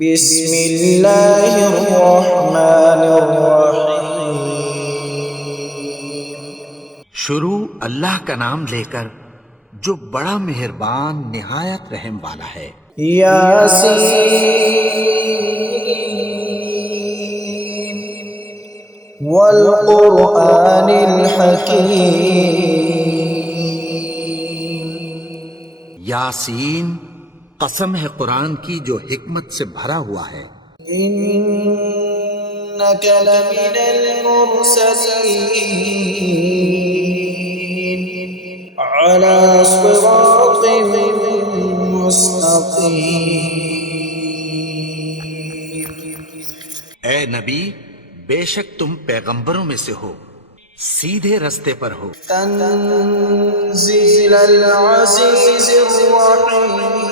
بسم اللہ الرحمن الرحیم۔ شروع اللہ کا نام لے کر جو بڑا مہربان نہایت رحم والا ہے۔ یاسین والقرآن الحکیم۔ یاسین، قسم ہے قرآن کی جو حکمت سے بھرا ہوا ہے۔ انک لمن المرسلین علی صراط مستقیم۔ اے نبی، بے شک تم پیغمبروں میں سے ہو، سیدھے رستے پر ہو۔ تنزیل العزیز الرحیم۔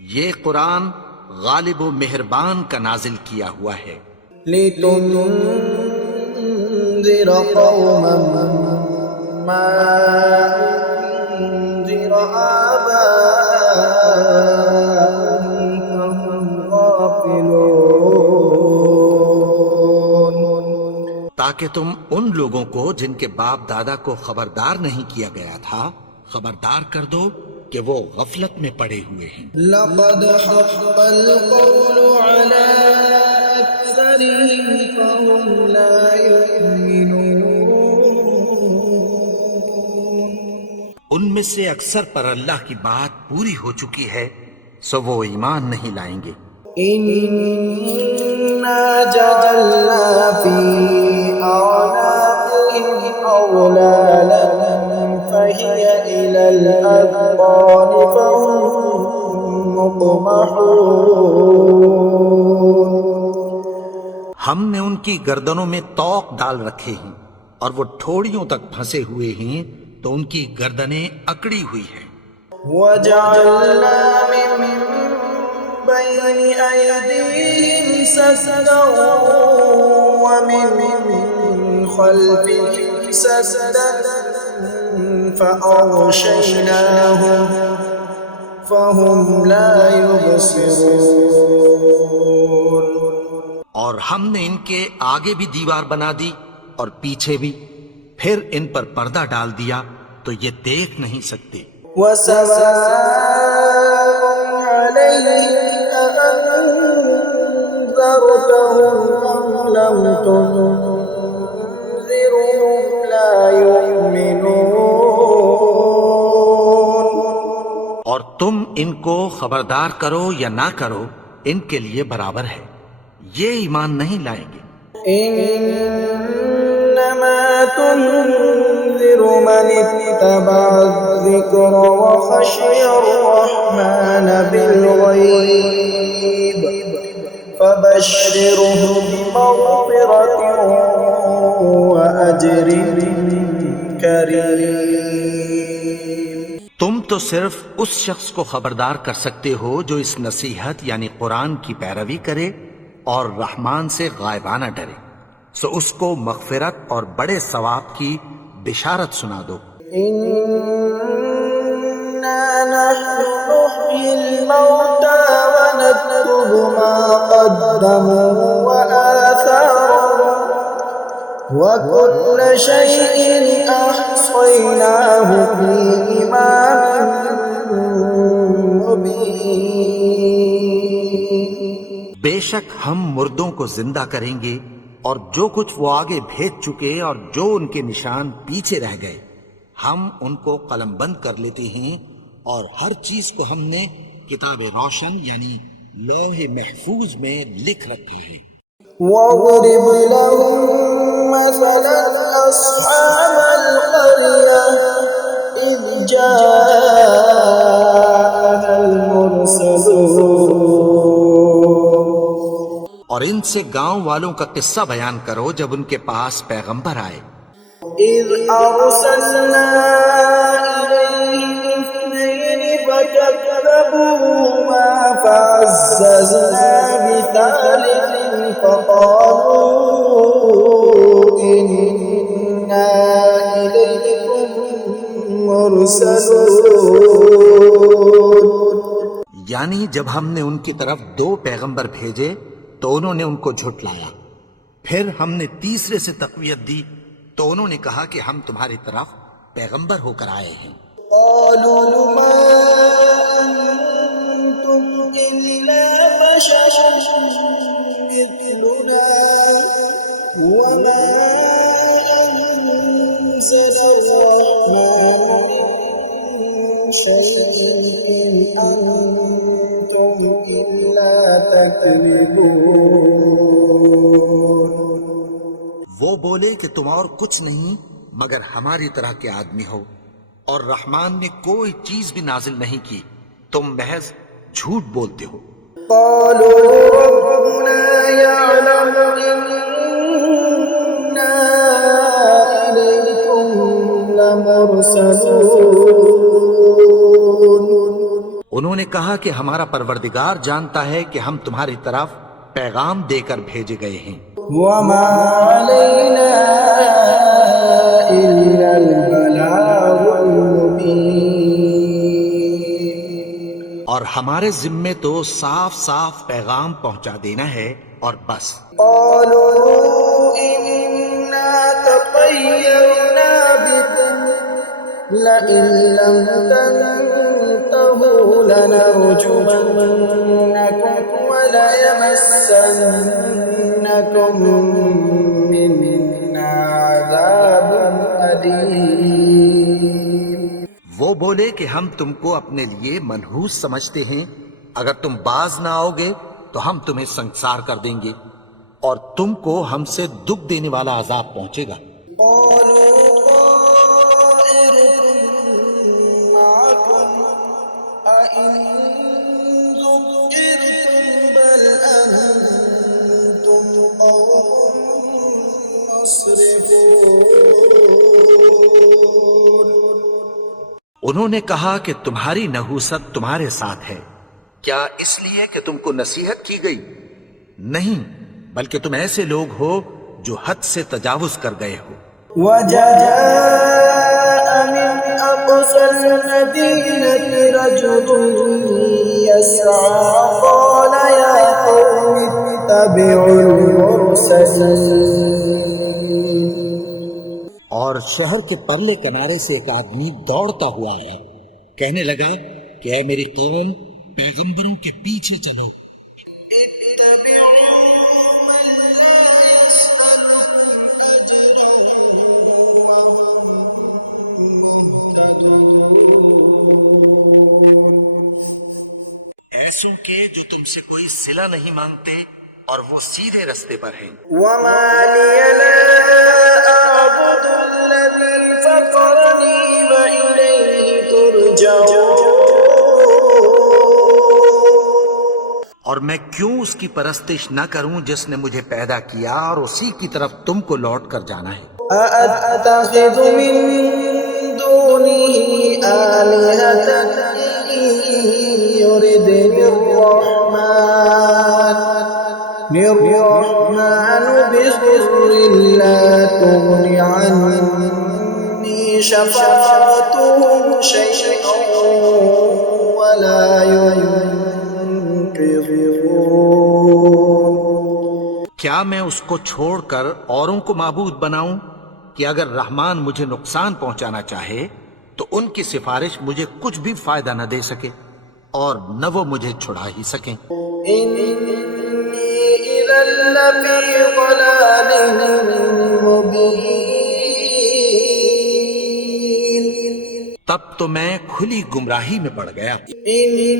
یہ قرآن غالب و مہربان کا نازل کیا ہوا ہے۔ لتنذر قوما ما انذر آباؤهم فهم غافلون۔ تاکہ تم ان لوگوں کو جن کے باپ دادا کو خبردار نہیں کیا گیا تھا خبردار کر دو کہ وہ غفلت میں پڑے ہوئے ہیں۔ لقد حق القول على أكثرهم فهم لا يؤمنون۔ ان میں سے اکثر پر اللہ کی بات پوری ہو چکی ہے، سو وہ ایمان نہیں لائیں گے۔ إنا جعلنا في أعناقهم أغلالا فهي إلى الأذقان فهم مقمحون۔ ہم نے ان کی گردنوں میں طوق ڈال رکھے ہیں اور وہ ٹھوڑیوں تک پھنسے ہوئے ہیں تو ان کی گردنیں اکڑی ہوئی ہیں۔ وجعلنا من بين أيديهم سدا ومن خلفهم سدا فأغشيناهم فهم لا يبصرون۔ اور ہم نے ان کے آگے بھی دیوار بنا دی اور پیچھے بھی، پھر ان پر پردہ ڈال دیا تو یہ دیکھ نہیں سکتے۔ وسواء عليهم أأنذرتهم أم لم تنذرهم لا يؤمنون۔ اور تم ان کو خبردار کرو یا نہ کرو، ان کے لیے برابر ہے، یہ ایمان نہیں لائیں گے۔ انما تنذر من اتبع الذکر وخشی الرحمن بالغیب فبشره بمغفرة وأجر کریم۔ تم تو صرف اس شخص کو خبردار کر سکتے ہو جو اس نصیحت یعنی قرآن کی پیروی کرے اور رحمان سے غائبانہ ڈرے، سو اس کو مغفرت اور بڑے ثواب کی بشارت سنا دو۔ إنا نحن نحيي الموتى ونكتب ما قدموا وآثارهم وكل شيء أحصيناه في إمام مبين۔ بے شک ہم مردوں کو زندہ کریں گے اور جو کچھ وہ آگے بھیج چکے اور جو ان کے نشان پیچھے رہ گئے ہم ان کو قلم بند کر لیتے ہیں، اور ہر چیز کو ہم نے کتاب روشن یعنی لوح محفوظ میں لکھ رکھا ہے۔ وَاضْرِبْ لَهُم مَّثَلًا أَصْحَابَ الْقَرْيَةِ إِذْ جَاءَهَا الْمُرْسَلُونَ۔ اور ان سے گاؤں والوں کا قصہ بیان کرو جب ان کے پاس پیغمبر آئے۔ إِذْ أَرْسَلْنَا إِلَيْهِمْ اثْنَيْنِ فَكَذَّبُوهُمَا فَعَزَّزْنَا بِثَالِثٍ فَقَالُوا إِنَّا إِلَيْكُمْ مُرْسَلُونَ۔ یعنی جب ہم نے ان کی طرف 2 پیغمبر بھیجے تو انہوں نے ان کو جھٹلایا، پھر ہم نے تیسرے سے تقویت دی تو انہوں نے کہا کہ ہم تمہاری طرف پیغمبر ہو کر آئے ہیں۔ قالوا ما أنتم إلا بشر مثلنا وما أنزل الرحمن من شيء إن أنتم إلا تكذبون۔ وہ بولے کہ تم اور کچھ نہیں مگر ہماری طرح کے آدمی ہو، اور رحمان نے کوئی چیز بھی نازل نہیں کی، تم محض جھوٹ بولتے ہو۔ قالوا ربنا يعلم إنا إليكم لمرسلون۔ انہوں نے کہا کہ ہمارا پروردگار جانتا ہے کہ ہم تمہاری طرف پیغام دے کر بھیجے گئے ہیں، وما علينا إلا البلاغ المبين۔ اور ہمارے ذمے تو صاف صاف پیغام پہنچا دینا ہے اور بس۔ قالوا إنا تطيرنا بكم لئن لم تنتهوا لنرجمنكم وليمسنكم منا عذاب أليم۔ وہ بولے کہ ہم تم کو اپنے لیے منحوس سمجھتے ہیں، اگر تم باز نہ آؤ گے تو ہم تمہیں سنسار کر دیں گے اور تم کو ہم سے دکھ دینے والا عذاب پہنچے گا۔ قالوا طائركم معكم أئن ذكرتم بل أنتم قوم مسرفون۔ انہوں نے کہا کہ تمہاری نحوست تمہارے ساتھ ہے، کیا اس لیے کہ تم کو نصیحت کی گئی؟ نہیں، بلکہ تم ایسے لوگ ہو جو حد سے تجاوز کر گئے ہو۔ وجاء من أقصى المدينة رجل يسعى قال يا قوم اتبعوا المرسلين۔ اور شہر کے پرلے کنارے سے ایک آدمی دوڑتا ہوا آیا، کہنے لگا کہ اے میری قوم، پیغمبروں کے پیچھے چلو۔ اتبعوا من لا يسألكم أجرا مهتدون۔ ایسوں کے جو تم سے کوئی صلہ نہیں مانگتے اور وہ سیدھے رستے پر ہیں۔ وما لي لا أعبد الذي فطرني وإليه ترجعون۔ اور میں کیوں اس کی پرستش نہ کروں جس نے مجھے پیدا کیا اور اسی کی طرف تم کو لوٹ کر جانا ہے۔ أأتخذ من دونه آلهة إن يردني الرحمن بضر لا تغن عني شفاعتهم شيئا ولا ينقذون۔ کیا میں اس کو چھوڑ کر اوروں کو معبود بناؤں کہ اگر رحمان مجھے نقصان پہنچانا چاہے تو ان کی سفارش مجھے کچھ بھی فائدہ نہ دے سکے اور نہ وہ مجھے چھڑا ہی سکیں۔ إني إذا لفي ضلال مبين۔ تب تو میں کھلی گمراہی میں پڑ گیا۔ إني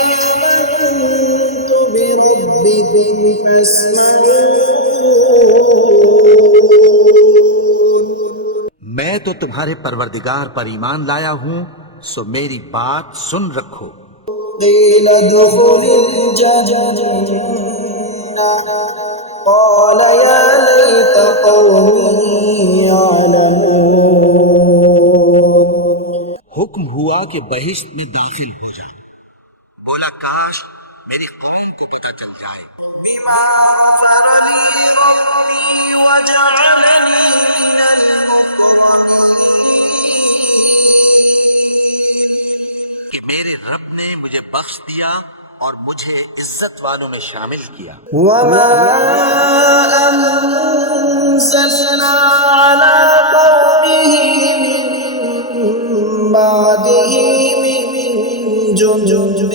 آمنت بربكم فاسمعون۔ میں تو تمہارے پروردگار پر ایمان لایا ہوں، سو میری بات سن رکھو۔ قيل ادخل الجنة قال يا ليت قومي يعلمون۔ حکم ہوا کہ بہشت میں داخل ہو جاؤ، بولا کاش میری قوم کو پتہ چل جائے۔ بما غفر لي ربي وجعلني من المكرمين۔ کہ میرے میرے رب نے مجھے بخش دیا اور مجھے عزت والوں میں شامل کیا۔ وما أنزلنا على قومه من بعده من جند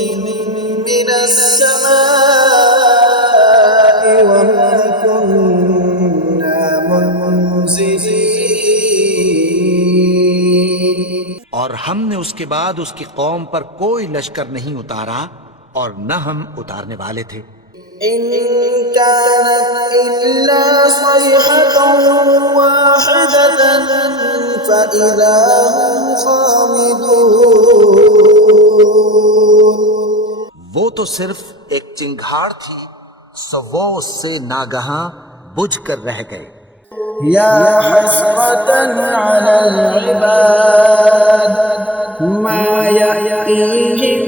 من السماء وما كنا منزلين۔ اور ہم نے اس کے بعد اس کی قوم پر کوئی لشکر نہیں اتارا اور نہ ہم اتارنے والے تھے۔ إن كانت إلا صيحة واحدة فإذا هم خامدون۔ وہ تو صرف ایک چنگھاڑ تھی، سو وہ اس سے ناگہاں بجھ کر رہ گئے۔ يا حسرة على العباد ما يأتيهم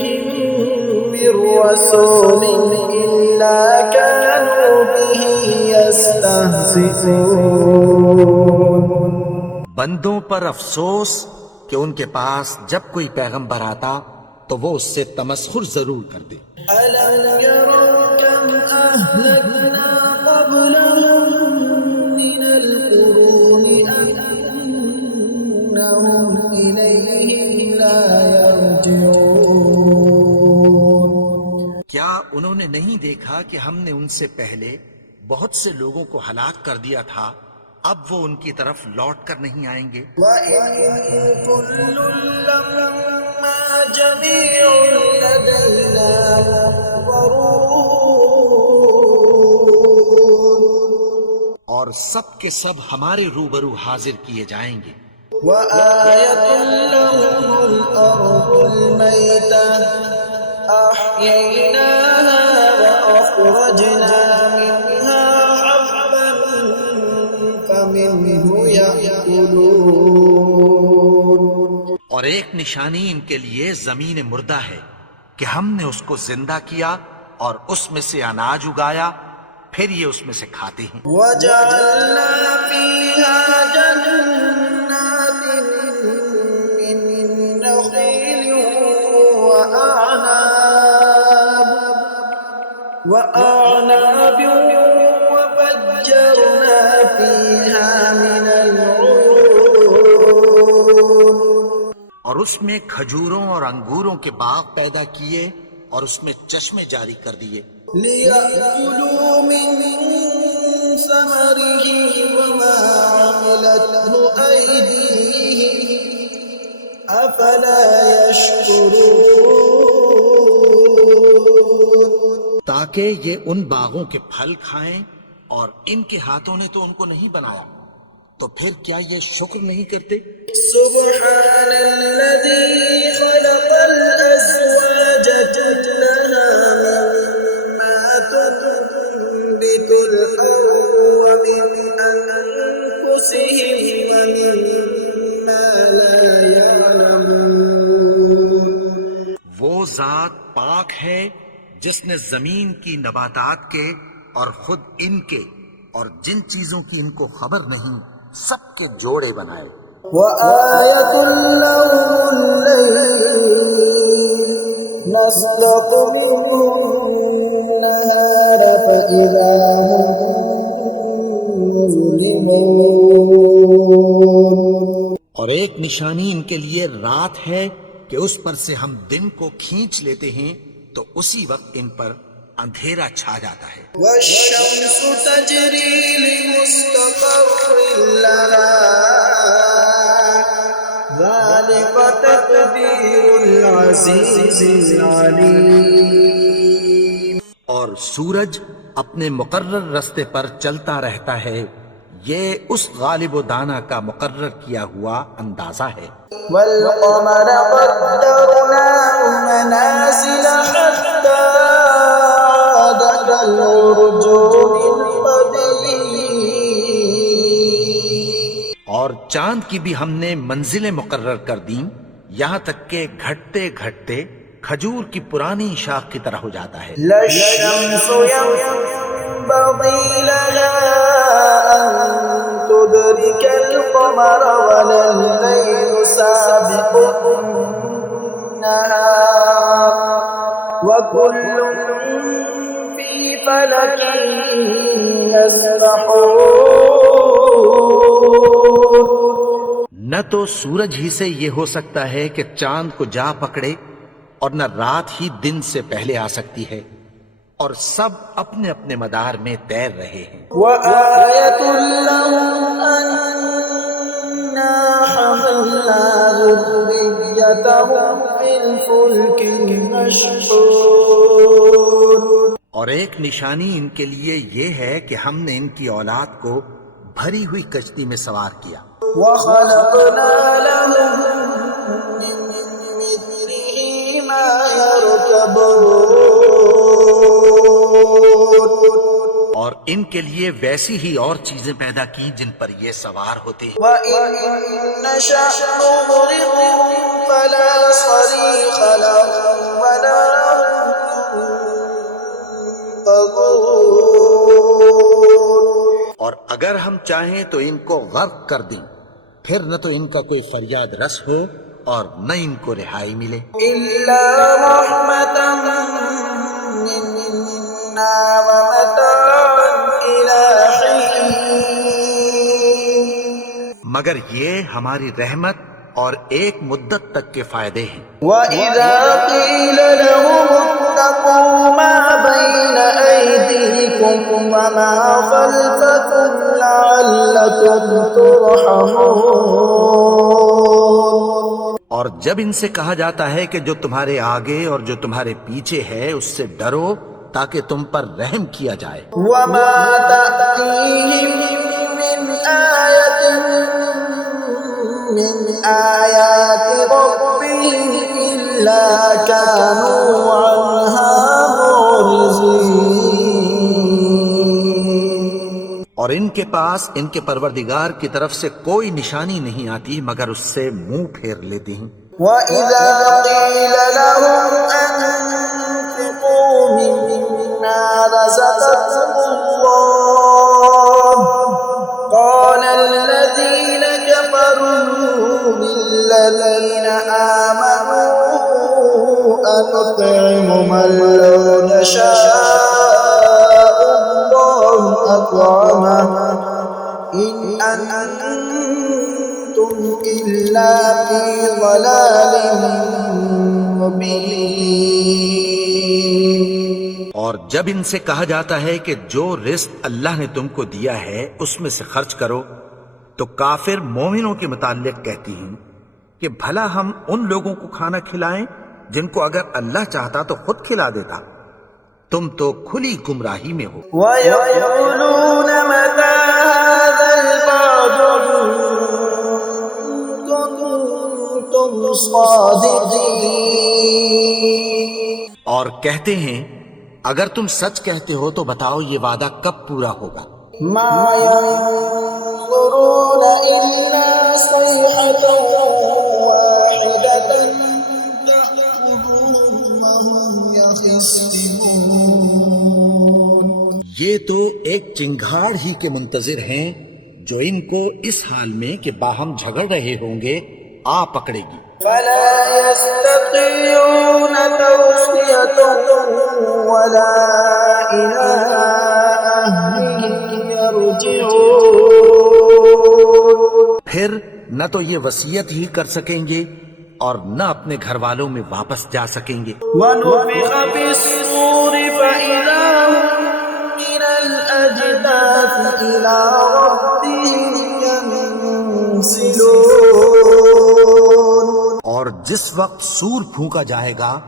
من رسول إلا كانوا به يستهزئون۔ بندوں پر افسوس کہ ان کے پاس جب کوئی پیغمبر آتا تو وہ اس سے تمسخر ضرور کرتے۔ ألم يروا كم أهلكنا قبلهم من القرون أنهم إليهم لا يرجعون۔ کیا انہوں نے نہیں دیکھا کہ ہم نے ان سے پہلے بہت سے لوگوں کو ہلاک کر دیا تھا، اب وہ ان کی طرف لوٹ کر نہیں آئیں گے؟ وَإِن كُلٌّ لَّمَّا جَمِيعٌ لَّدَيْنَا مُحْضَرُونَ۔ اور سب کے سب ہمارے روبرو حاضر کیے جائیں گے۔ وَآيَةٌ لَّهُمُ الْأَرْضُ الْمَيْتَةُ أَحْيَيْنَاهَا وَأَخْرَجْنَا مِنْهَا حَبًّا فَمِنْهُ يَأْكُلُونَ۔ اور ایک نشانی ان کے لیے زمین مردہ ہے کہ ہم نے اس کو زندہ کیا اور اس میں سے اناج اگایا، پھر یہ اس میں سے کھاتے ہیں۔ وَجَعَلْنَا فِيهَا جَنَّاتٍ مِّن نَّخِيلٍ وَأَعْنَابٍ وَفَجَّرْنَا فِيهَا مِنَ الْعُيُونِ۔ اور اس میں کھجوروں اور انگوروں کے باغ پیدا کیے اور اس میں چشمے جاری کر دیے۔ لِيَأْكُلُوا مِن ثَمَرِهِ وَمَا عَمِلَتْهُ أَيْدِيهِمْ أَفَلَا يَشْكُرُونَ۔ تاکہ یہ ان باغوں کے پھل کھائیں اور ان کے ہاتھوں نے تو ان کو نہیں بنایا، تو پھر کیا یہ شکر نہیں کرتے؟ سبحان الذي خلق الأزواج كلها مما تنبت الأرض ومن أنفسهم ومما لا يعلمون۔ وہ ذات پاک ہے جس نے زمین کی نباتات کے اور خود ان کے اور جن چیزوں کی ان کو خبر نہیں سب کے جوڑے بنائے۔ وآية لهم الليل نسلق منه النهار فإذا هم مظلمون۔ اور ایک نشانی ان کے لیے رات ہے کہ اس پر سے ہم دن کو کھینچ لیتے ہیں تو اسی وقت ان پر اندھیرا چھا جاتا ہے۔ والشمس تجري لمستقر لها ذلك تقدير العزيز العليم۔ اور سورج اپنے مقرر رستے پر چلتا رہتا ہے، یہ اس غالب و دانا کا مقرر کیا ہوا اندازہ ہے۔ والقمر قدرناه منازل حتى عاد كالعرجون القديم۔ اور چاند کی بھی ہم نے منزلیں مقرر کر دیں، یہاں تک کہ گھٹتے گھٹتے کھجور کی پرانی شاخ کی طرح ہو جاتا ہے۔ لا الشمس ينبغي لها أن تدرك القمر ولا الليل سابق النهار وكل في فلك يسبحون. نہ تو سورج ہی سے یہ ہو سکتا ہے کہ چاند کو جا پکڑے، اور نہ رات ہی دن سے پہلے آ سکتی ہے، اور سب اپنے اپنے مدار میں تیر رہے ہیں۔ وآية لهم أنا حملنا ذريتهم في الفلك المشحون. اور ایک نشانی ان کے لیے یہ ہے کہ ہم نے ان کی اولاد کو بھری ہوئی کشتی میں سوار کیا، وخلقنا لهم من مثله ما يركبون. اور ان کے لیے ویسی ہی اور چیزیں پیدا کی جن پر یہ سوار ہوتے ہیں۔ وَإِن نَّشَأْ نُغْرِقْهُمْ فَلَا صَرِيخَ لَهُمْ وَلَا ينقذون. اور اگر ہم چاہیں تو ان کو غرق کر دیں، پھر نہ تو ان کا کوئی فریاد رس ہو اور نہ ان کو رہائی ملے۔ إِلَّا رَحْمَةً مِّنَّا وَمَتَاعًا إِلَىٰ حِينٍ. مگر یہ ہماری رحمت اور ایک مدت تک کے فائدے ہیں۔ وَإِذَا قِيلَ لَهُمُ اتَّقُوا مَا بَيْنَ أَيْدِيكُمْ وَمَا خَلْفَكُمْ لَعَلَّكُمْ تُرْحَمُونَ. اور جب ان سے کہا جاتا ہے کہ جو تمہارے آگے اور جو تمہارے پیچھے ہے اس سے ڈرو تاکہ تم پر رحم کیا جائے۔ وَمَا تَأْتِيهِم مِّنْ آيَةٍ مِّنْ آيَاتِ رَبِّهِمْ إِلَّا كَانُوا عَنْهَا مُعْرِضِينَ. اور ان کے پاس ان کے پروردگار کی طرف سے کوئی نشانی نہیں آتی مگر اس سے منہ پھیر لیتے ہیں۔ وَإِذَا قِيلَ لَهُمْ أَنفِقُوا مِمَّا رَزَقَكُمُ اللَّهُ قَالَ الَّذِينَ كَفَرُوا لِلَّذِينَ آمَنُوا أَنُطْعِمُ مَن لَّوْ يَشَاءُ اللَّهُ أَطْعَمَهُ إِنْ أَنتُمْ إِلَّا فِي ضَلَالٍ مُّبِينٍ. اور جب ان سے کہا جاتا ہے کہ جو رزق اللہ نے تم کو دیا ہے اس میں سے خرچ کرو، تو کافر مومنوں کے متعلق کہتی ہیں کہ بھلا ہم ان لوگوں کو کھانا کھلائیں جن کو اگر اللہ چاہتا تو خود کھلا دیتا، تم تو کھلی گمراہی میں ہو۔ وَيَقُولُونَ مَتَىٰ هَٰذَا الْوَعْدُ إِن كُنتُمْ صَادِقِينَ. اور کہتے ہیں اگر تم سچ کہتے ہو تو بتاؤ یہ وعدہ کب پورا ہوگا؟ مَا يَنظُرُونَ إِلَّا صَيْحَةً وَاحِدَةً تَأْخُذُهُمْ وَهُمْ يَخِصِّمُونَ. یہ تو ایک چنگھاڑ ہی کے منتظر ہیں جو ان کو اس حال میں کہ باہم جھگڑ رہے ہوں گے آ پکڑے گی۔ فَلَا يَسْتَطِيعُونَ تَوْصِيَةً وَلَا إِلَىٰ أَهْلِهِمْ يَرْجِعُونَ. پھر نہ تو یہ وصیت ہی کر سکیں گے اور نہ اپنے گھر والوں میں واپس جا سکیں گے۔ وَنُفِخَ فِي الصُّورِ فَإِذَا هُم مِّنَ الْأَجْدَاثِ إِلَىٰ رَبِّهِمْ يَنسِلُونَ. اور جس وقت سور پھونکا جائے گا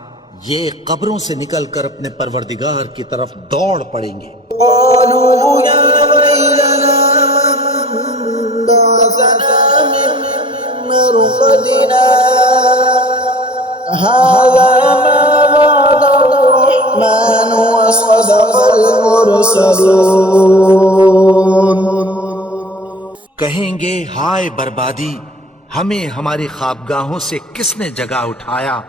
یہ قبروں سے نکل کر اپنے پروردگار کی طرف دوڑ پڑیں گے۔ قَالُوا يَا وَيْلَنَا مَن بَعَثَنَا مِن مَّرْقَدِنَا هَٰذَا مَا وَعَدَ الرَّحْمَٰنُ وَصَدَقَ الْمُرْسَلُونَ. کہیں گے ہائے بربادی، ہمیں ہماری خوابگاہوں سے کس نے جگا اٹھایا؟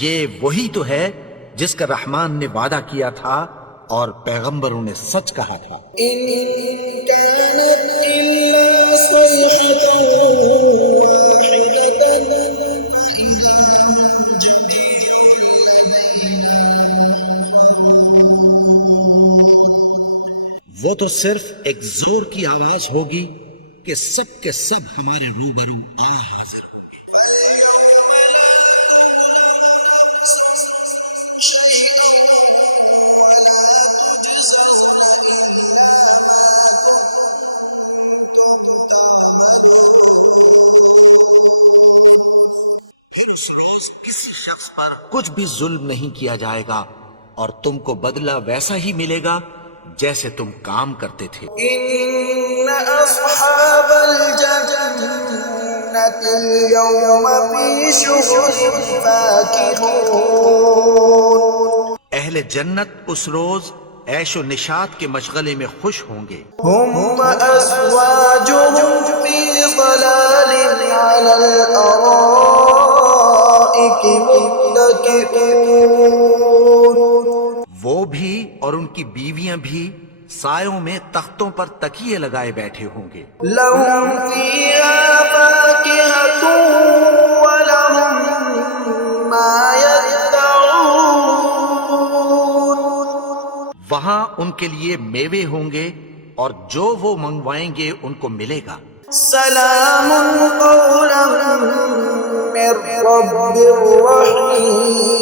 یہ وہی تو ہے جس کا رحمان نے وعدہ کیا تھا اور پیغمبروں نے سچ کہا تھا۔ إِن كَانَتْ إِلَّا صَيْحَةً وَاحِدَةً فَإِذَا هُمْ جَمِيعٌ لَّدَيْنَا وہ تو صرف ایک زور کی آواز ہوگی کہ سب کے سب ہمارے روبرو آ حاضر ہوں گے۔ پھر اس روز کسی شخص پر کچھ بھی ظلم نہیں کیا جائے گا اور تم کو بدلہ ویسا ہی ملے گا جیسے تم کام کرتے تھے۔ إن أصحاب الجنة اليوم في شغل فاكهون اہل جنت اس روز عیش و نشاط کے مشغلے میں خوش ہوں گے۔ هم وأزواجهم في ظلال على الأرائك متكئون وہ بھی اور ان کی بیویاں بھی سایوں میں تختوں پر تکیے لگائے بیٹھے ہوں گے۔ لهم فيها فاكهة ولهم ما يدعون وہاں ان کے لیے میوے ہوں گے اور جو وہ منگوائیں گے ان کو ملے گا۔ سلام قولا من رب رحیم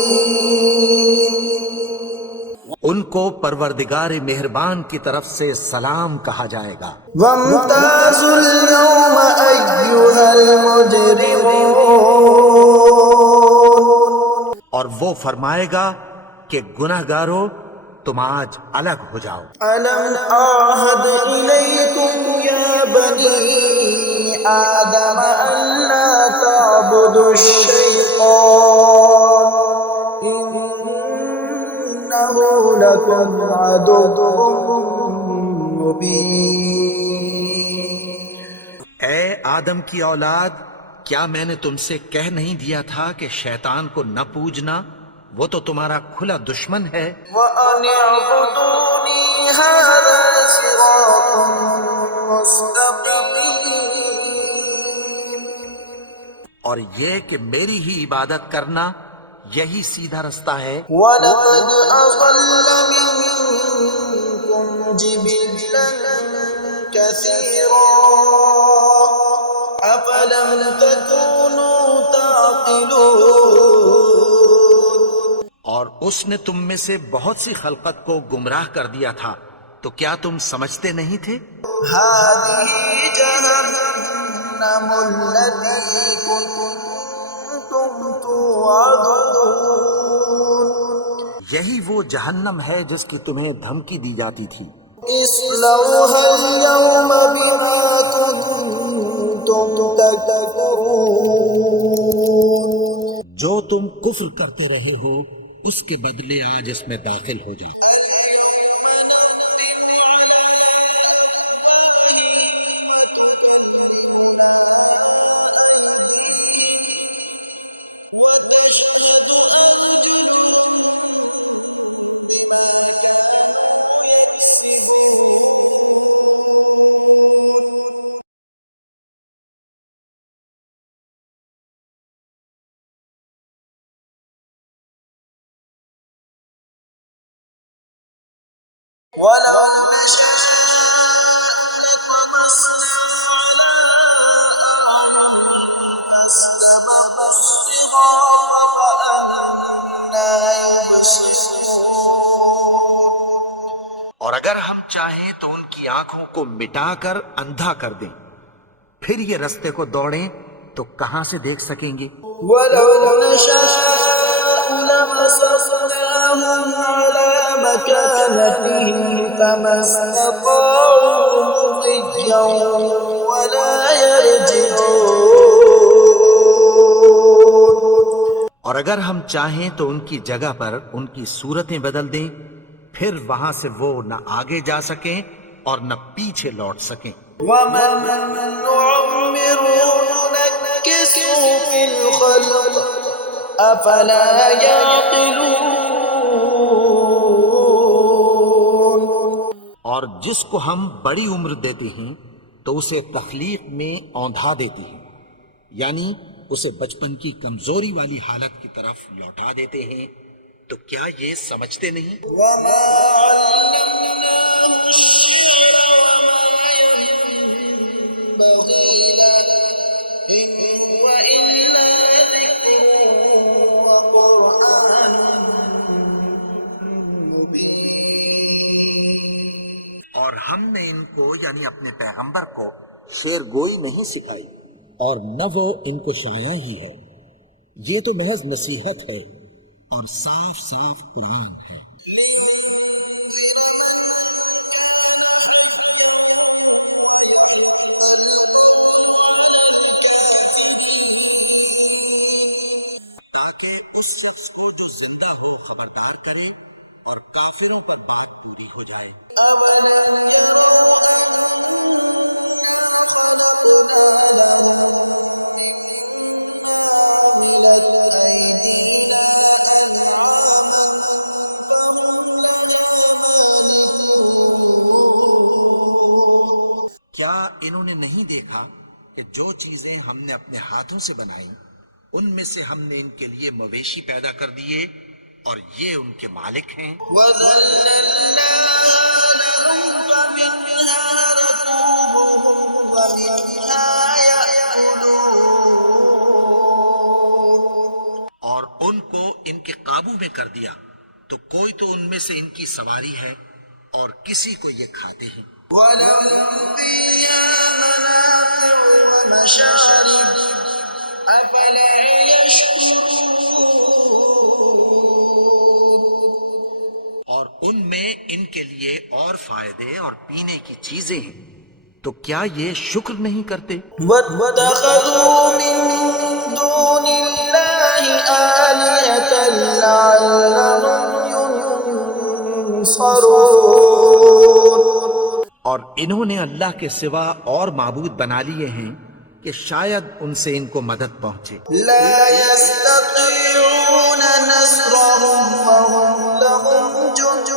ان کو پروردگار مہربان کی طرف سے سلام کہا جائے گا۔ وامتازوا اليوم أيها المجرمون اور وہ فرمائے گا کہ گناہگارو تم آج الگ ہو جاؤ۔ ألم أعهد إليكم يا بني آدم أن لا تعبدوا الشيطان إنه لكم عدو مبين اے آدم کی اولاد، کیا میں نے تم سے کہہ نہیں دیا تھا کہ شیطان کو نہ پوجنا، وہ تو تمہارا کھلا دشمن ہے۔ وأن اعبدوني هذا صراط مستقيم اور یہ کہ میری ہی عبادت کرنا یہی سیدھا رستہ ہے۔ وَلَقَدْ أَضَلَّ مِنكُمْ جِبِلًّا كَثِيرًا أَفَلَمْ تَكُونُوا تَعْقِلُونَ اور اس نے تم میں سے بہت سی خلقت کو گمراہ کر دیا تھا، تو کیا تم سمجھتے نہیں تھے؟ هَذِهِ جَهَنَّمُ الَّتِي كُنتُمْ تُوعَدُونَ یہی وہ جہنم ہے جس کی تمہیں دھمکی دی جاتی تھی۔ اصلوها اليوم بما كنتم تكفرون جو تم کفر کرتے رہے ہو اس کے بدلے آج اس میں داخل ہو جاؤ۔ ولو نشاء لطمسنا على فاستبقوا الصراط فأنى يبصرون اور اگر ہم چاہیں تو ان کی آنکھوں کو مٹا کر اندھا کر دیں، پھر یہ رستے کو دوڑیں تو کہاں سے دیکھ سکیں گے؟ ولو نشاء لمسخناهم على مكانتهم فما استطاعوا مضيا ولا يرجعون اور اگر ہم چاہیں تو ان کی جگہ پر ان کی صورتیں بدل دیں، پھر وہاں سے وہ نہ آگے جا سکیں اور نہ پیچھے لوٹ سکیں۔ ومن نعمره ننكسه في الخلق أفلا يعقلون اور جس کو ہم بڑی عمر دیتے ہیں تو اسے تخلیق میں اوندھا دیتے ہیں، یعنی اسے بچپن کی کمزوری والی حالت کی طرف لوٹا دیتے ہیں، تو کیا یہ سمجھتے نہیں؟ وما علمناه الشعر یعنی اپنے پیغمبر کو شعر گوئی نہیں سکھائی، اور نہ وہ ان کو شایا ہی ہے، یہ تو محض نصیحت ہے اور صاف صاف قرآن ہے۔ تاکہ اس شخص کو جو زندہ ہو خبردار کرے اور کافروں پر بات پوری ہو جائے۔ أَوَلَمْ يَرَوْا أَنَّا خَلَقْنَا لَهُم مِّمَّا عَمِلَتْ أَيْدِينَا أَنْعَامًا فَهُمْ لَهَا مَالِكُونَ۔ کیا انہوں نے نہیں دیکھا کہ جو چیزیں ہم نے اپنے ہاتھوں سے بنائی ان میں سے ہم نے ان کے لیے مویشی پیدا کر دیے اور یہ ان کے مالک ہیں۔ وَذَلَّلْنَاهَا لَهُمْ فَمِنْهَا رَكُوبُهُمْ وَمِنْهَا يَأْكُلُونَ۔ اور ان کو ان کے قابو میں کر دیا تو کوئی تو ان میں سے ان کی سواری ہے اور کسی کو یہ کھاتے ہیں۔ وَلَهُمْ فِيهَا مَنَافِعُ وَمَشَارِبُ أَفَلَا يَشْكُرُونَ۔ اور ان میں ان کے لیے اور فائدے اور پینے کی چیزیں ہیں، تو کیا یہ شکر نہیں کرتے؟ وَاتَّخَذُوا مِن دُونِ اللَّهِ آلِهَةً لَّعَلَّهُمْ يُنصَرُونَ۔ اور انہوں نے اللہ کے سوا اور معبود بنا لیے ہیں کہ شاید ان سے ان کو مدد پہنچے۔ لَا يَسْتَطِيعُونَ نَصْرَهُمْ وَهُمْ لَهُمْ جُندٌ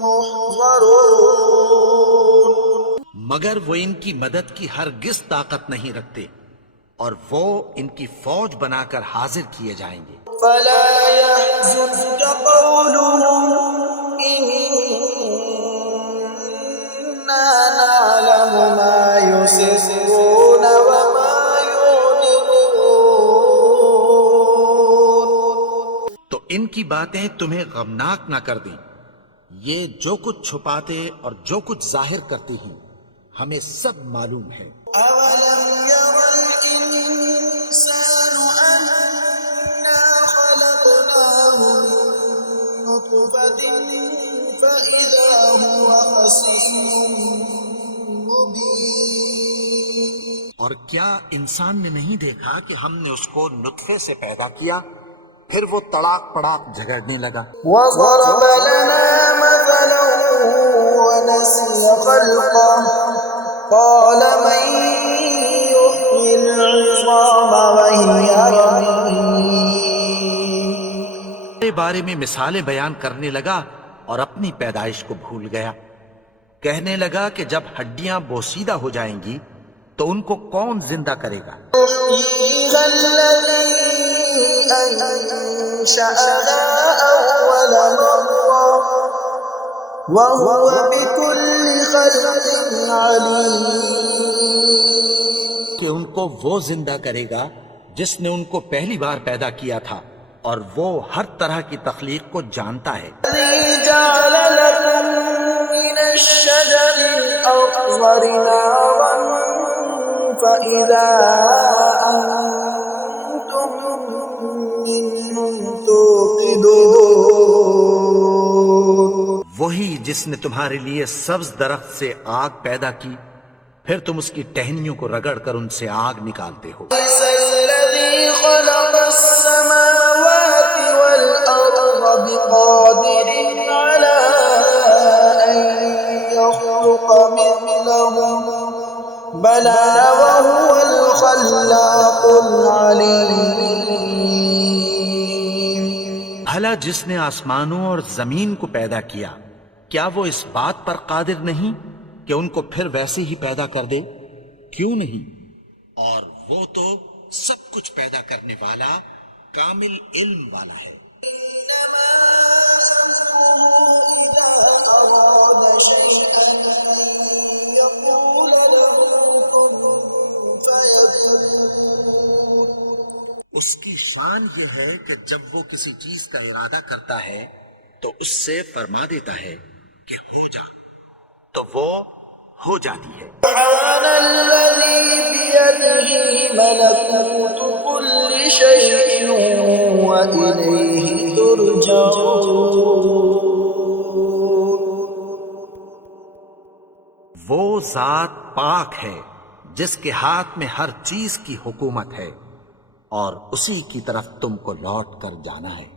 مُّحْضَرُونَ۔ مگر وہ ان کی مدد کی ہرگز طاقت نہیں رکھتے اور وہ ان کی فوج بنا کر حاضر کیے جائیں گے۔ فَلَا يَحْزُنكَ قَوْلُهُمْ إِنَّا نَعْلَمُ مَا يُسِرُّونَ وَمَا يُعْلِنُونَ۔ تو ان کی باتیں تمہیں غمناک نہ کر دیں، یہ جو کچھ چھپاتے اور جو کچھ ظاہر کرتے ہیں ہمیں سب معلوم ہے۔ أَوَلَمْ يَرَ الْإِنسَانُ أَنَّا خَلَقْنَاهُ مِن نُّطْفَةٍ فَإِذَا هُوَ خَصِيمٌ مُّبِينٌ۔ اور کیا انسان نے نہیں دیکھا کہ ہم نے اس کو نطفے سے پیدا کیا، پھر وہ تڑاک پڑاک جھگڑنے لگا۔ وَضَرَبَ لَنَا مَثَلًا وَنَسِيَ خَلْقَهُ قَالَ مَن يُحْيِي الْعِظَامَ وَهِيَ رَمِيمٌ۔ کے بارے میں مثالیں بیان کرنے لگا اور اپنی پیدائش کو بھول گیا۔ کہنے لگا کہ جب ہڈیاں بوسیدہ ہو جائیں گی تو ان کو کون زندہ کرے گا؟ يُحْيِيهَا الَّذِي أَنشَأَهَا أَوَّلَ مَرَّةٍ وَهُوَ بِكُلِّ خَلْقٍ عَلِيمٌ۔ کہ ان کو وہ زندہ کرے گا جس نے ان کو پہلی بار پیدا کیا تھا اور وہ ہر طرح کی تخلیق کو جانتا ہے۔ الَّذِي جَعَلَ لَكُم مِّنَ الشَّجَرِ الْأَخْضَرِ نَارًا فَإِذَا أَنتُم مِّنْهُ تُوقِدُونَ۔ وہی جس نے تمہارے لیے سبز درخت سے آگ پیدا کی، پھر تم اس کی ٹہنیوں کو رگڑ کر ان سے آگ نکالتے ہو۔ أَلَيْسَ الَّذِي خَلَقَ السَّمَاوَاتِ وَالْأَرْضَ بِقَادِرٍ عَلَىٰ أَن يَخْلُقَ مِثْلَهُم بَلَىٰ وَهُوَ الْخَلَّاقُ الْعَلِيمُ۔ بھلا جس نے آسمانوں اور زمین کو پیدا کیا، کیا وہ اس بات پر قادر نہیں کہ ان کو پھر ویسے ہی پیدا کر دے؟ کیوں نہیں؟ اور وہ تو سب کچھ پیدا کرنے والا، کامل علم والا ہے۔ إِنَّمَا أَمْرُهُ إِذَا أَرَادَ شَيْئًا أَن يَقُولَ لَهُ كُن فَيَكُونُ۔ اس کی شان یہ ہے کہ جب وہ کسی چیز کا ارادہ کرتا ہے تو اس سے فرما دیتا ہے کہ ہو جا، تو وہ ہو جاتی ہے۔ سبحان الذي بيده ملكوت كل شيء وإليه ترجعون۔ وہ ذات پاک ہے جس کے ہاتھ میں ہر چیز کی حکومت ہے اور اسی کی طرف تم کو لوٹ کر جانا ہے۔